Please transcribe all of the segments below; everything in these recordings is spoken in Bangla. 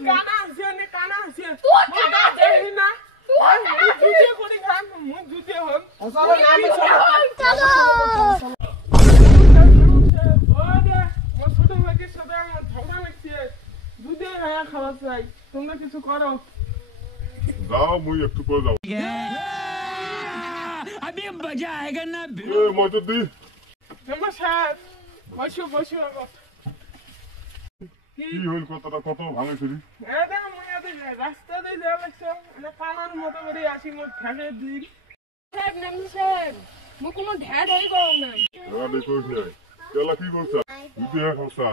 কানা আছে তুই কানা দেই না তুই জুতে করে খান মুখ জুতে হন চলো নামে চলো ওরে ও ছোট ভাইকে সাথে আমার ঝগড়া লাগছে জুতে ভাইয়া খাওয়া চাই তোমরা কিছু করো যাও মুই একটু করে যাও अभी मजा आएगा ना এ মজুদ দি জামা স্যার বসো কি হইল কথাটা কত ভাঙেছিলি এটা মুই রাস্তা দিয়ে যাওয়া লাগছে মানে কানার মতো করে আসি মোর ঠেকে দিই সাহেব নামি সাহেব মু কোনো ঢ্যা ধরি করো না এরা দেখোস নাই তেলা কি করছ দুধে খাওসা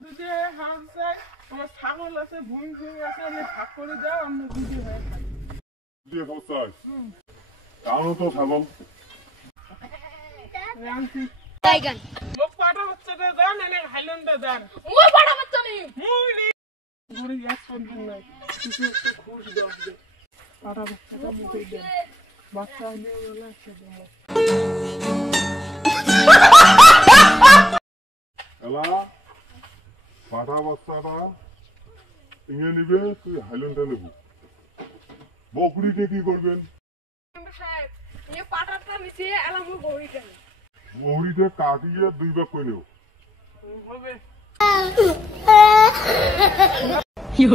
দুধে হাঁস চাই আমার ছাগল আছে ভুঁই আছে আমি ভাগ করে দাও আমি দুধে হয়ে খাই দুধে খাওসা আনো তো ছাগল রান্তি টাইগান লোক পাটা বাচ্চাটা দেন এনে হাইল্যান্ডে দেন মুই বড় বাচ্চা নেই মুই নেই ঘুরে এক পর্যন্ত নাই কিছু একটা খুশ দাও পাটা বাচ্চাটা মুখে দেন বাচ্চা নিয়ে গেলে সে দেবো এলা পাঠা বাচ্চাটা ইয়ে নিবে তুই হাইল্যান্ডে নেবো বকরিকে কি করবেন সাহেব এই পাটাটা নিচে এলাম গড়ি কেন বকরিতে কাটিয়ে দুই ভাগ করে নেব হবে ये